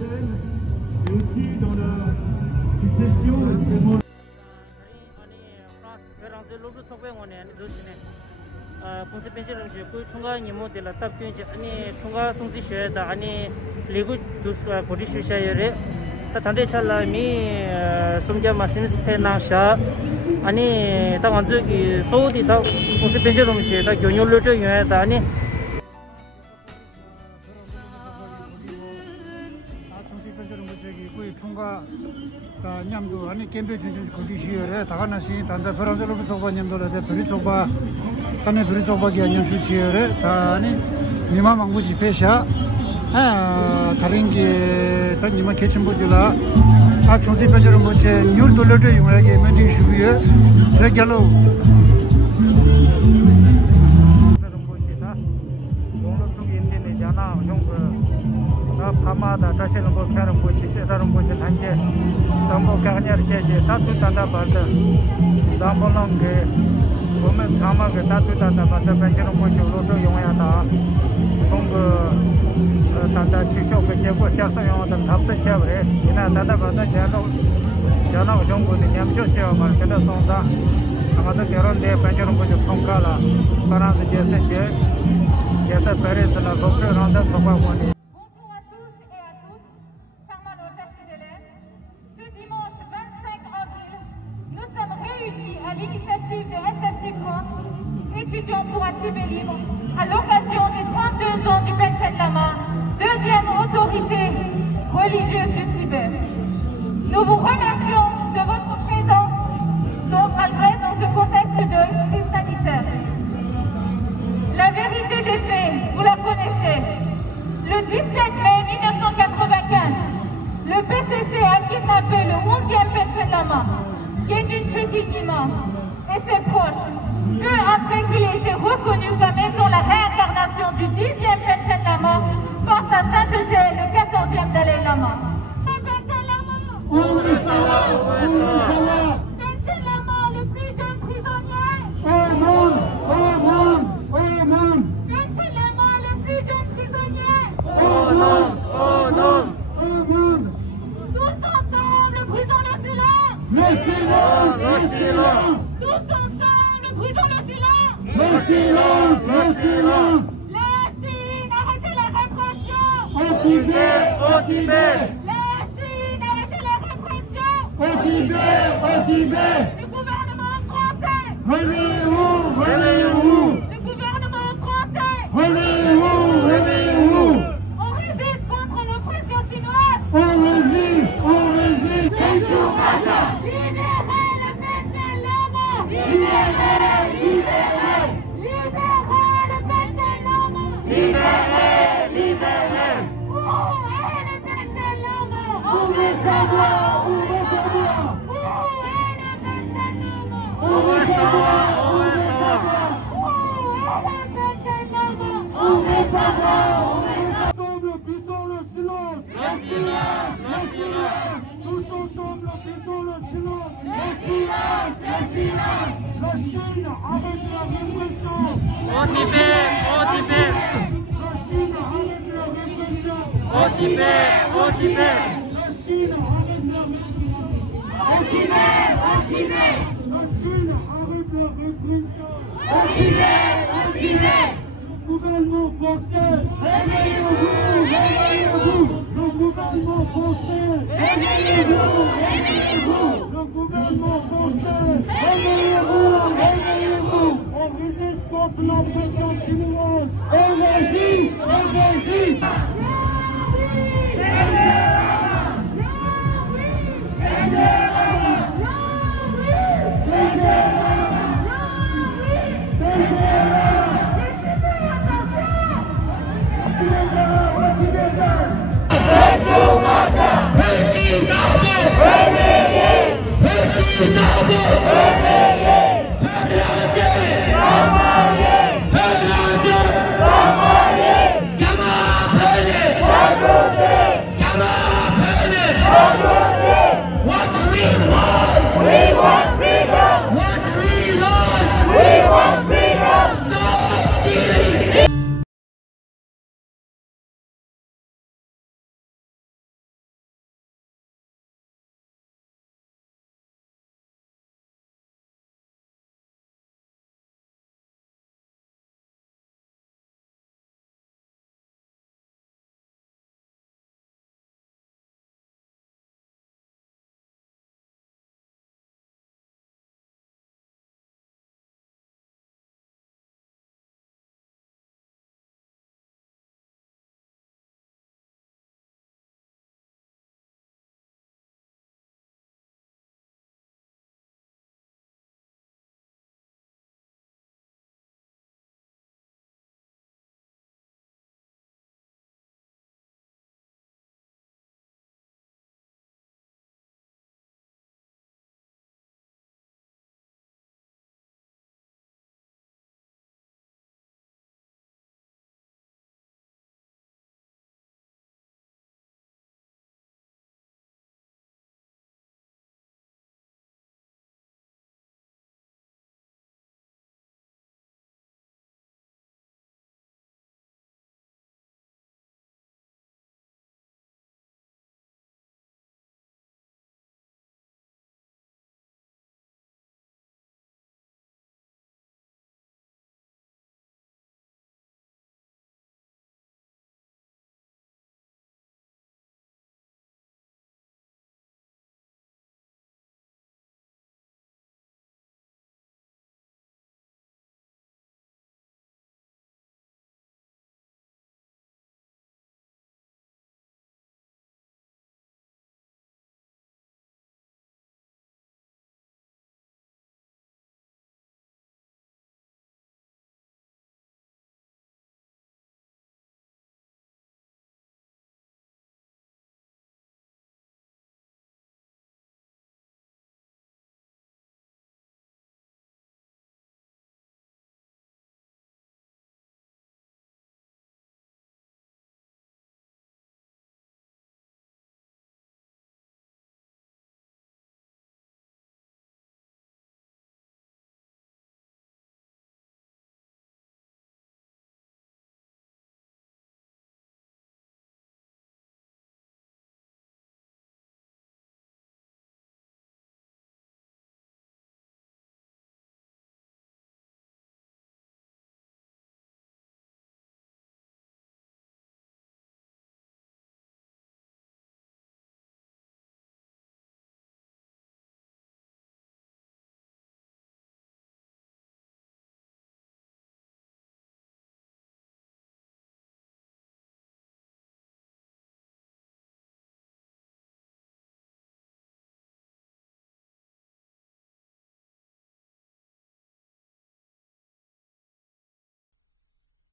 et aussi dans la succession de cérémonie. 냠도 아니 캠페인 진짜 거기시여래 다가나시 단다 버랑절로 소바 냠도라데 버리 소바 산에 버리 소바기 안녕 수치여래 다니 니마 망부지 페샤 다른 게 단니마 개침보들라 아 총시 배저로 뭐체 뉴돌러데 용하게 men디 슈비에 레갈로 파마다 다시는 거 캐는 거지 제다른 거지 단계 정보 강렬 제제 따뜻하다 받다 잠볼랑 게 보면 참아게 따뜻하다 받다 변제는 거지 로도 용야다 공부 단다 취소가 제고 샤서용하던 답서 제브레 이나 단다 받다 전화 정보는 냠죠 제가 말게다 송자 아마도 결혼대 변제는 거지 총가라 바란스 제세제 제사 페레스나 독서런다 소바고니 à l'initiative de SFT France, étudiants pour un Tibet libre, à l'occasion des 32 ans du Panchen Lama, deuxième autorité religieuse du Tibet. Nous vous remercions de votre présence, malgré dans ce contexte de crise sanitaire. La vérité des faits, vous la connaissez. Le 17 mai 1995, le PCC a kidnappé le 11e Panchen Lama, Gendun Cheti Nyima et ses proches, peu après qu'il ait été reconnu comme étant la réincarnation du 10e Panchen Lama par sa sainteté, le 14e Dalai Lama. Panchen Lama, Panchen Lama, le plus jeune prisonnier. Panchen Lama, le plus jeune prisonnier. Tous ensemble, brisons le silence. Le silence! Tous ensemble, brisons le silence! Le silence! La Chine, arrêtez la répression! Au Tibet! La Chine, arrêtez la répression! Au Tibet! Le gouvernement français! Réveillez-vous! Le gouvernement français! Réveillez-vous! On résiste contre l'oppression chinoise! On résiste! Senchou Macha! Libérez le Panchen Lama! Libérez! Libérez le Panchen Lama! Libérez! Où est le Panchen Lama? On veut savoir! Où est le Panchen Lama? On veut savoir! Où est le Panchen Lama? On veut savoir! Ensemble, brisons le silence! Le silence! Tous ensemble, brisons le silence! Le silence! La Chine avec la répression! Au Tibet! La Chine avec la répression! Au Tibet! La Chine avec la répression! Au Tibet! La Chine avec la répression! Au Tibet! Le gouvernement français! Réveillez-vous! Le gouvernement français! Réveillez-vous! Le gouvernement français! Réveillez-vous! On résiste contre l'oppression chinoise! On résiste! Réveillez!